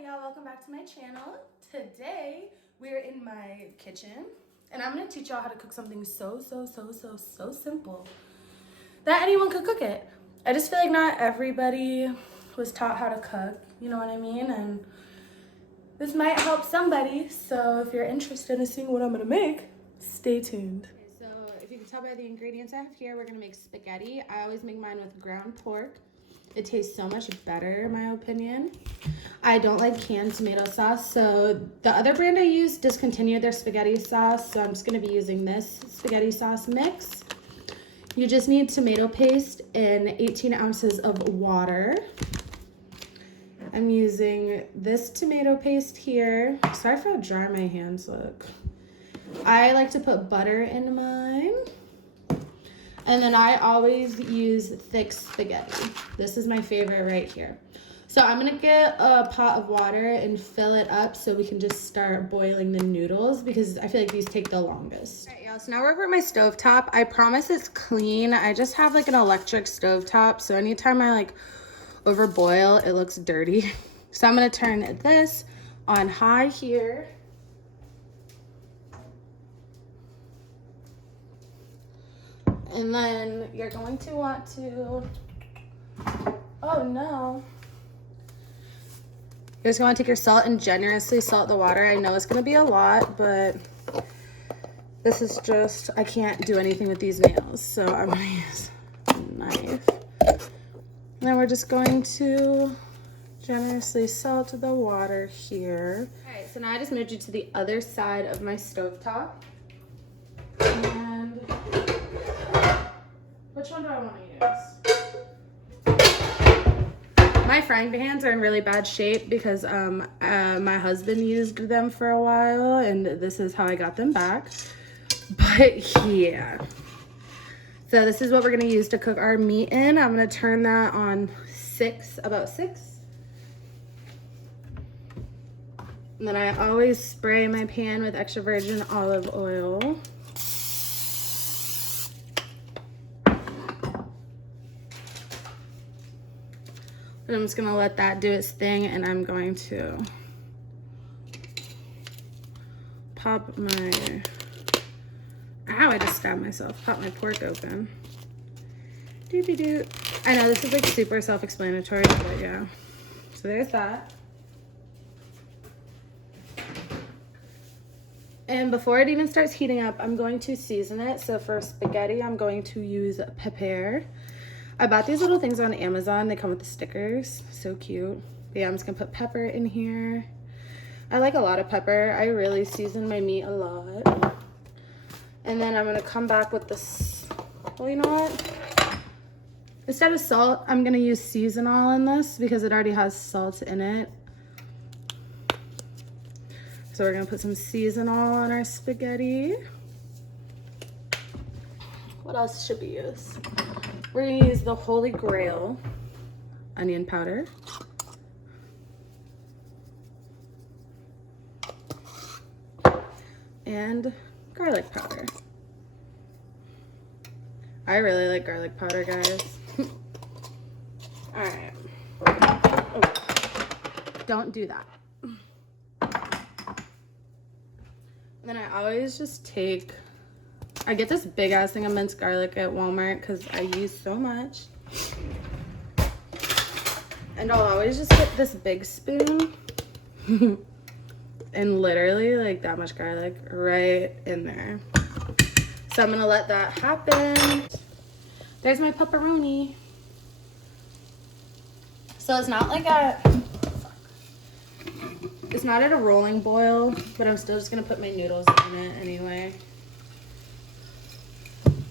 Hi y'all, welcome back to my channel. Today we're in my kitchen and I'm gonna teach y'all how to cook something so simple that anyone could cook it. I just feel like not everybody was taught how to cook, you know what I mean? And this might help somebody, so if you're interested in seeing what I'm gonna make, stay tuned. Okay, so if you can tell by the ingredients I have here, we're gonna make spaghetti. I always make mine with ground pork. It tastes so much better in my opinion. I don't like canned tomato sauce, so the other brand I use discontinued their spaghetti sauce, so I'm just gonna be using this spaghetti sauce mix. You just need tomato paste and 18 ounces of water. I'm using this tomato paste here. Sorry for how dry my hands look. I like to put butter in mine. And then I always use thick spaghetti. This is my favorite right here. So I'm gonna get a pot of water and fill it up so we can just start boiling the noodles because I feel like these take the longest. All right, y'all, so now we're over at my stovetop. I promise it's clean. I just have like an electric stovetop, so anytime I like overboil, it looks dirty. So I'm gonna turn this on high here. And then you're going to want to, oh no. You're just going to take your salt and generously salt the water. I know it's going to be a lot, but this is just, I can't do anything with these nails. So I'm going to use a knife. Now we're just going to generously salt the water here. All right, so now I just moved you to the other side of my stovetop. And which one do I want to use? My frying pans are in really bad shape because my husband used them for a while and this is how I got them back. But yeah. So this is what we're gonna use to cook our meat in. I'm gonna turn that on about 6. And then I always spray my pan with extra virgin olive oil. And I'm just gonna let that do its thing and I'm going to pop my, ow, I just stabbed myself, pop my pork open. Doopy-doo. I know this is like super self-explanatory, but yeah. So there's that. And before it even starts heating up, I'm going to season it. So for spaghetti, I'm going to use pepper. I bought these little things on Amazon. They come with the stickers. So cute. But yeah, I'm just gonna put pepper in here. I like a lot of pepper. I really season my meat a lot. And then I'm gonna come back with this. Well, you know what? Instead of salt, I'm gonna use Seasonal in this because it already has salt in it. So we're gonna put some Seasonal on our spaghetti. What else should we use? We're gonna use the Holy Grail onion powder. And garlic powder. I really like garlic powder, guys. All right. Oh. Don't do that. And then I always just take, I get this big ass thing of minced garlic at Walmart because I use so much. And I'll always just get this big spoon and literally like that much garlic right in there. So I'm gonna let that happen. There's my pepperoni. So it's not like it's not at a rolling boil, but I'm still just gonna put my noodles in it anyway.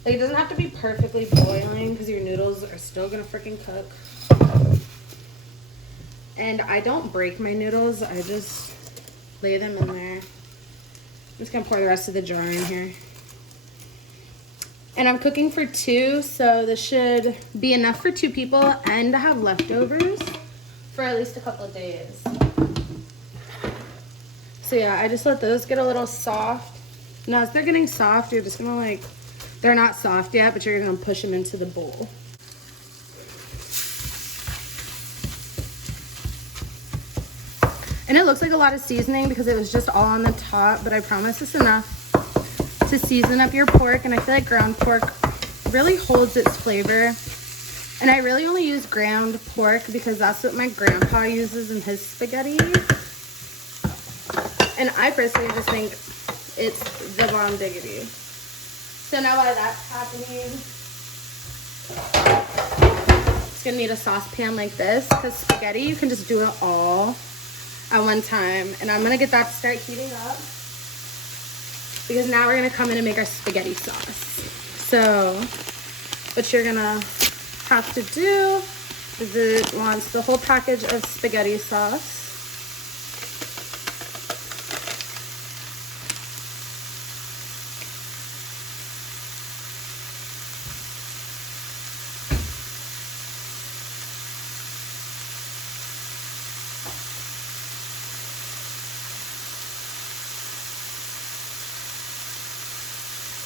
Like, it doesn't have to be perfectly boiling because your noodles are still gonna freaking cook. And I don't break my noodles, I just lay them in there. I'm just gonna pour the rest of the jar in here. And I'm cooking for 2, so this should be enough for 2 people and to have leftovers for at least a couple of days. So yeah, I just let those get a little soft. Now as they're getting soft, you're just gonna like, they're not soft yet, but you're gonna push them into the bowl. And it looks like a lot of seasoning because it was just all on the top, but I promise it's enough to season up your pork. And I feel like ground pork really holds its flavor. And I really only use ground pork because that's what my grandpa uses in his spaghetti. And I personally just think it's the bomb diggity. So now while that's happening, it's gonna need a saucepan like this because spaghetti, you can just do it all at one time. And I'm gonna get that to start heating up because now we're gonna come in and make our spaghetti sauce. So what you're gonna have to do is it wants the whole package of spaghetti sauce.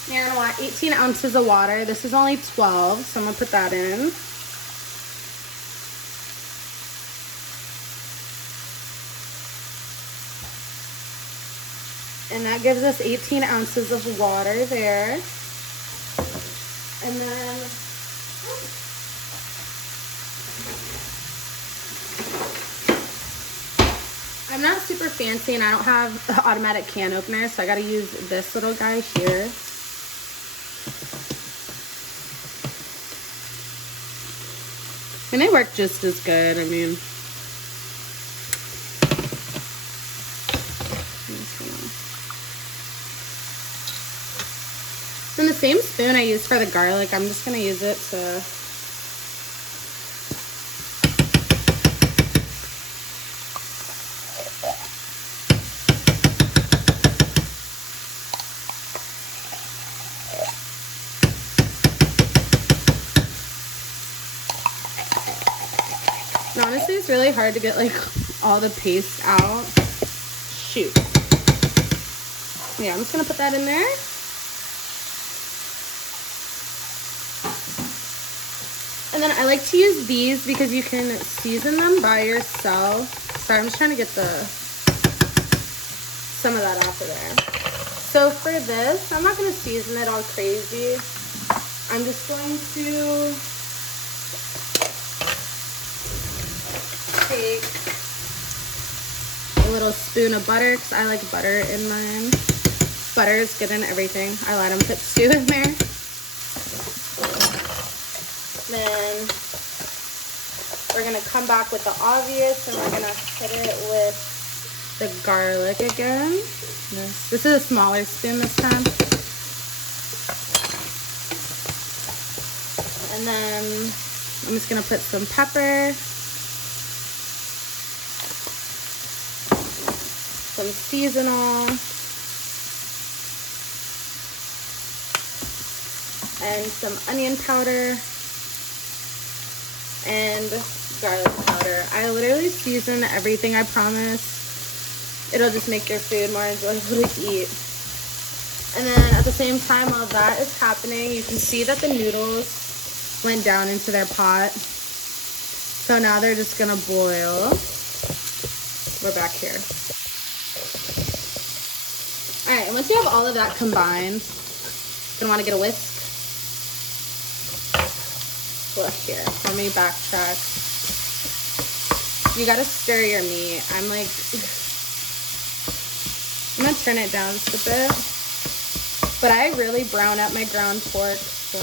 You're gonna want 18 ounces of water. This is only 12, so I'm gonna put that in. And that gives us 18 ounces of water there. And then I'm not super fancy and I don't have an automatic can opener, so I gotta use this little guy here. And they work just as good, I mean. And the same spoon I used for the garlic, I'm just gonna use it to and honestly, it's really hard to get like all the paste out. Shoot. Yeah, I'm just gonna put that in there. And then I like to use these because you can season them by yourself. Sorry, I'm just trying to get some of that off of there. So for this, I'm not gonna season it all crazy. I'm just going to take a little spoon of butter because I like butter in mine. Butter is good in everything. I let them put stew in there. Then we're gonna come back with the obvious and we're gonna hit it with the garlic again. This is a smaller spoon this time. And then I'm just gonna put some pepper, some seasonal, and some onion powder and garlic powder. I literally season everything, I promise. It'll just make your food more enjoyable to eat. And then at the same time while that is happening, you can see that the noodles went down into their pot. So now they're just gonna boil. We're back here. All right, and once you have all of that combined, you're gonna wanna get a whisk. Look here, let me backtrack. You gotta stir your meat. I'm gonna turn it down just a bit. But I really brown up my ground pork, so.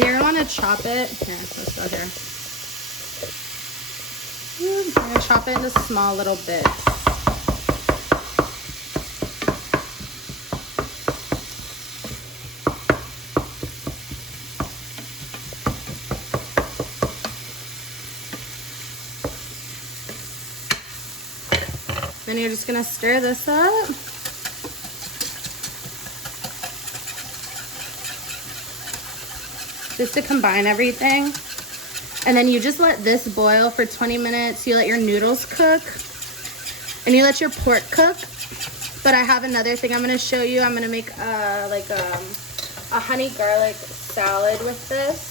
You're gonna wanna chop it. Here, let's go here. I'm gonna chop it into small little bits. Then you're just gonna stir this up. Just to combine everything. And then you just let this boil for 20 minutes. You let your noodles cook. And you let your pork cook. But I have another thing I'm gonna show you. I'm gonna make a honey garlic salad with this.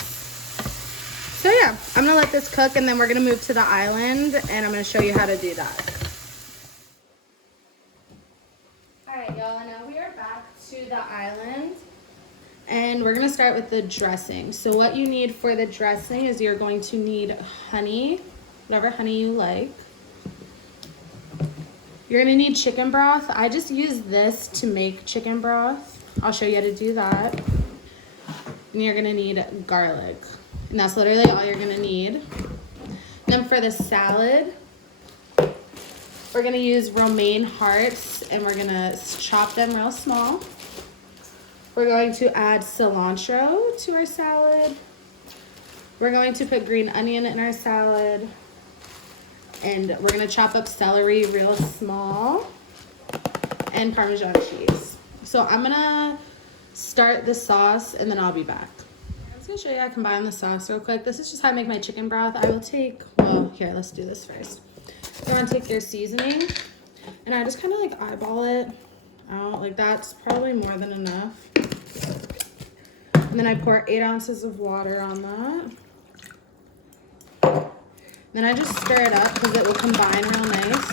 yeah, I'm gonna let this cook and then we're gonna move to the island and I'm gonna show you how to do that. All right, y'all, now we are back to the island and we're gonna start with the dressing. So what you need for the dressing is you're going to need honey, whatever honey you like. You're gonna need chicken broth. I just use this to make chicken broth. I'll show you how to do that. And you're gonna need garlic. And that's literally all you're gonna need. Then for the salad, we're gonna use romaine hearts and we're gonna chop them real small. We're going to add cilantro to our salad. We're going to put green onion in our salad. And we're gonna chop up celery real small and Parmesan cheese. So I'm gonna start the sauce and then I'll be back. I'm just gonna show you how to combine the sauce real quick. This is just how I make my chicken broth. I will take, well, here, let's do this first. You wanna take your seasoning and I just kind of like eyeball it out. Like that's probably more than enough. And then I pour 8 ounces of water on that. Then I just stir it up because it will combine real nice.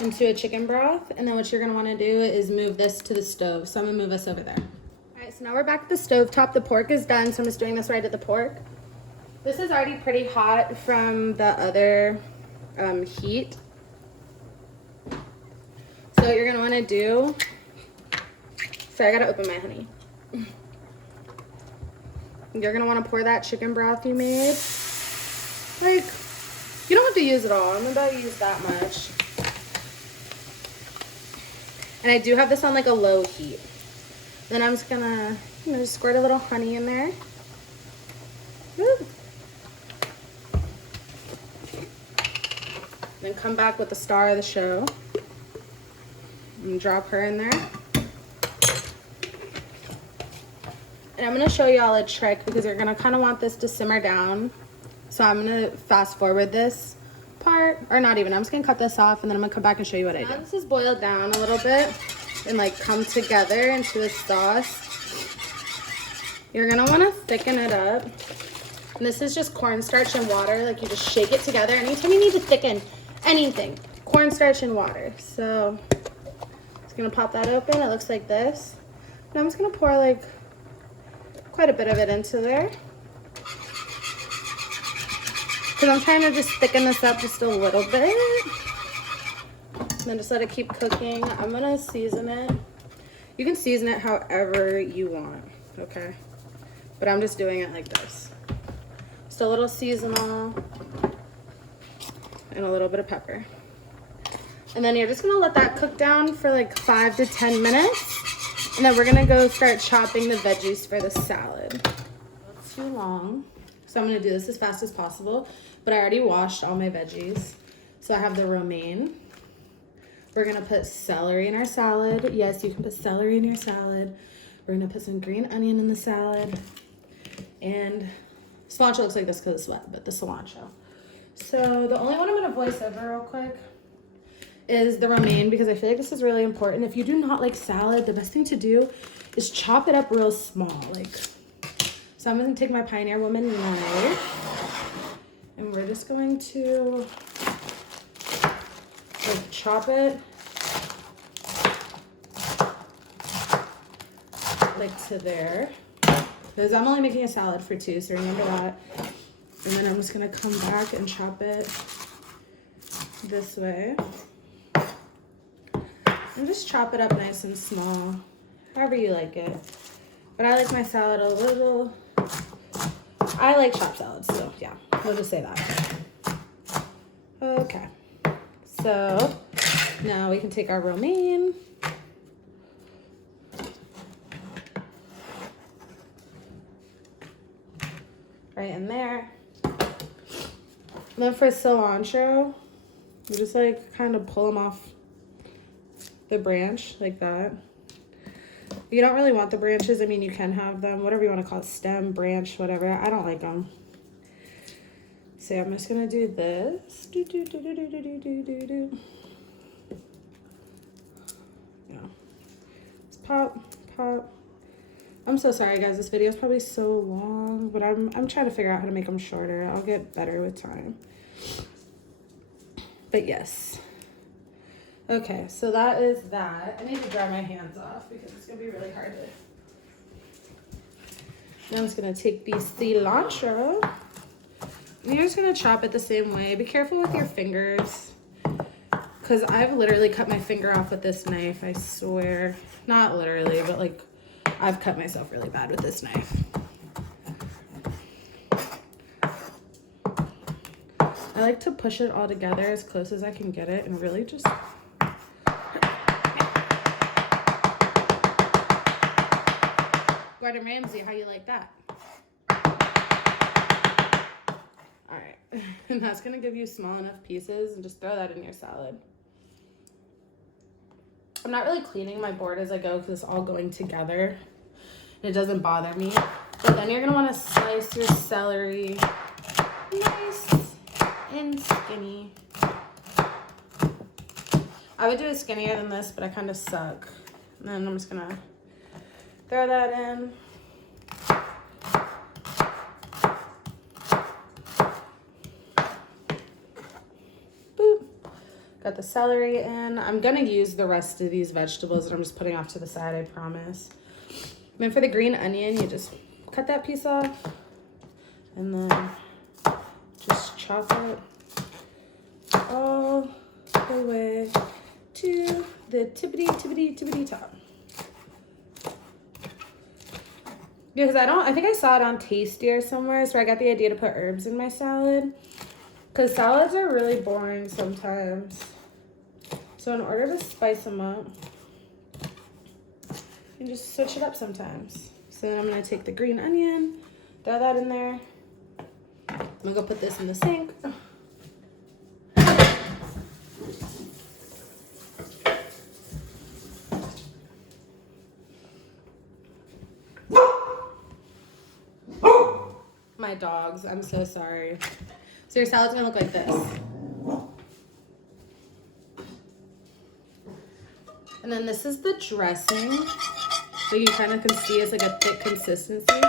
Into a chicken broth. And then what you're going to want to do is move this to the stove. So I'm going to move us over there. All right, so now we're back at the stove top. The pork is done, so I'm just doing this right at the pork. This is already pretty hot from the other heat. So what you're going to want to do... Sorry, I gotta open my honey. You're gonna wanna pour that chicken broth you made. Like, you don't have to use it all. I'm about to use that much. And I do have this on like a low heat. Then I'm just gonna, just squirt a little honey in there. Woo. Then come back with the star of the show. And drop her in there. And I'm gonna show y'all a trick because you're gonna kind of want this to simmer down. So I'm gonna fast forward this part, or not even, I'm just gonna cut this off and then I'm gonna come back and show you what I do. Now this is boiled down a little bit and like come together into a sauce. You're gonna wanna thicken it up. And this is just cornstarch and water, like you just shake it together. Anytime you need to thicken anything, cornstarch and water. So just gonna pop that open, it looks like this. And I'm just gonna pour like quite a bit of it into there because I'm trying to just thicken this up just a little bit and then just let it keep cooking. I'm gonna season it. You can season it however you want, okay, but I'm just doing it like this. Just a little seasonal and a little bit of pepper, and then you're just gonna let that cook down for like 5 to 10 minutes. And then we're gonna go start chopping the veggies for the salad. It's too long, so I'm gonna do this as fast as possible, but I already washed all my veggies. So I have the romaine. We're gonna put celery in our salad. Yes, you can put celery in your salad. We're gonna put some green onion in the salad. And cilantro looks like this because it's wet, but the cilantro. So the only one I'm gonna voice over real quick is the romaine because I feel like this is really important. If you do not like salad, the best thing to do is chop it up real small. Like, so I'm gonna take my Pioneer Woman knife and we're just going to like chop it like to there. Because I'm only making a salad for 2, so remember that. And then I'm just gonna come back and chop it this way. And just chop it up nice and small, however you like it. But I like my salad a little, I like chopped salads, so yeah, we'll just say that. Okay, so now we can take our romaine. Right in there. And then for cilantro, you just like kind of pull them off the branch like that. You don't really want the branches. I mean, you can have them, whatever you want to call it, stem, branch, whatever. I don't like them. So I'm just gonna do this. I'm so sorry, guys. This video is probably so long, but I'm trying to figure out how to make them shorter. I'll get better with time. But yes. Okay, so that is that. I need to dry my hands off because it's gonna be really hard to. Now I'm just gonna take the cilantro. And you're just gonna chop it the same way. Be careful with your fingers, because I've literally cut my finger off with this knife, I swear. Not literally, but like I've cut myself really bad with this knife. I like to push it all together as close as I can get it and really just... Gordon Ramsay, how you like that? All right, and that's gonna give you small enough pieces, and just throw that in your salad. I'm not really cleaning my board as I go because it's all going together. It doesn't bother me. But then you're gonna wanna slice your celery nice and skinny. I would do it skinnier than this, but I kind of suck. And then I'm just gonna throw that in. Boop. Got the celery in. I'm gonna use the rest of these vegetables that I'm just putting off to the side, I promise. And then for the green onion, you just cut that piece off and then just chop it all the way to the tippity top. Because I think I saw it on Tastier somewhere, so I got the idea to put herbs in my salad. Because salads are really boring sometimes. So in order to spice them up, you can just switch it up sometimes. So then I'm gonna take the green onion, throw that in there. I'm gonna go put this in the sink. My dogs, I'm so sorry. So your salad's gonna look like this. And then this is the dressing. So you kind of can see it's like a thick consistency.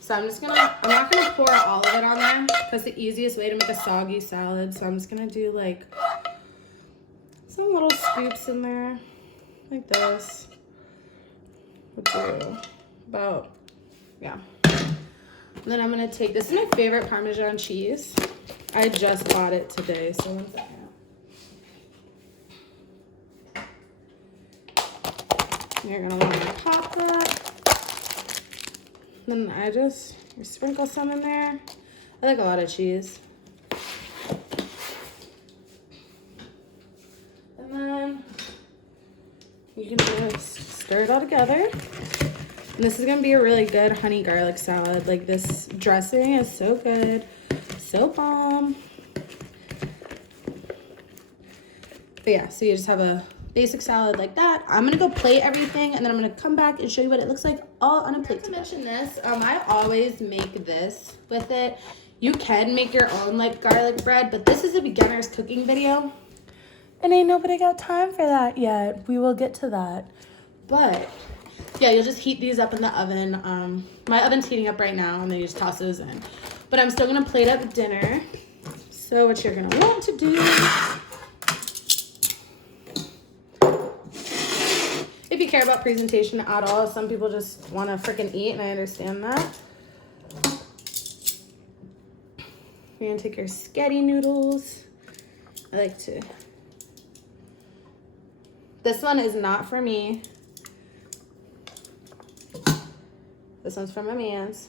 So I'm not gonna pour all of it on there. That's the easiest way to make a soggy salad. So I'm just gonna do like some little scoops in there, like this. We'll do about, yeah. And then I'm gonna take, this is my favorite Parmesan cheese. I just bought it today, so one second. You're gonna want to pop that. Then you sprinkle some in there. I like a lot of cheese. And then you can just stir it all together. And this is gonna be a really good honey garlic salad. Like, this dressing is so good, so bomb. But yeah, so you just have a basic salad like that. I'm gonna go plate everything, and then I'm gonna come back and show you what it looks like all on a plate. To mention this, I always make this with it. You can make your own like garlic bread, but this is a beginner's cooking video, and ain't nobody got time for that yet. We will get to that. But yeah, you'll just heat these up in the oven. My oven's heating up right now, and then you just toss those in. But I'm still gonna plate up dinner. So what you're gonna want to do, if you care about presentation at all, some people just want to freaking eat, and I understand that. You're gonna take your spaghetti noodles. I like to. This one is not for me. This one's for my mans.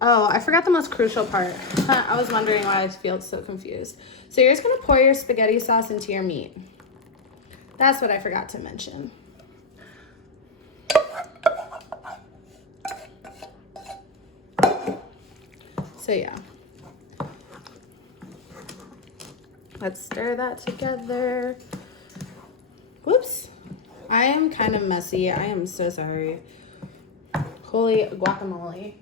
Oh, I forgot the most crucial part. I was wondering why I feel so confused. So you're just gonna pour your spaghetti sauce into your meat. That's what I forgot to mention. So yeah. Let's stir that together. Whoops. I am kind of messy. I am so sorry. Holy guacamole.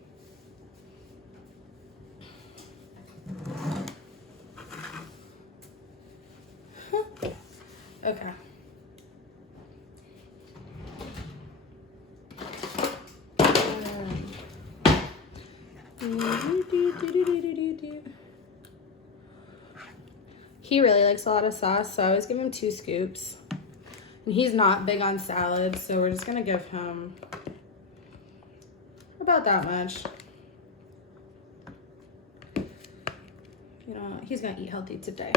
Okay. He really likes a lot of sauce, so I always give him 2 scoops. And he's not big on salads, so we're just gonna give him about that much. You know, he's gonna eat healthy today.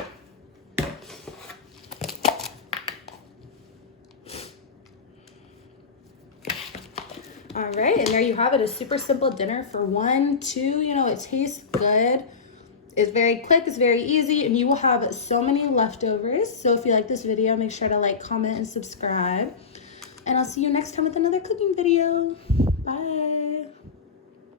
All right, and there you have it, a super simple dinner for 1, 2, you know, it tastes good. It's very quick, it's very easy, and you will have so many leftovers. So if you like this video, make sure to like, comment, and subscribe. And I'll see you next time with another cooking video. Bye.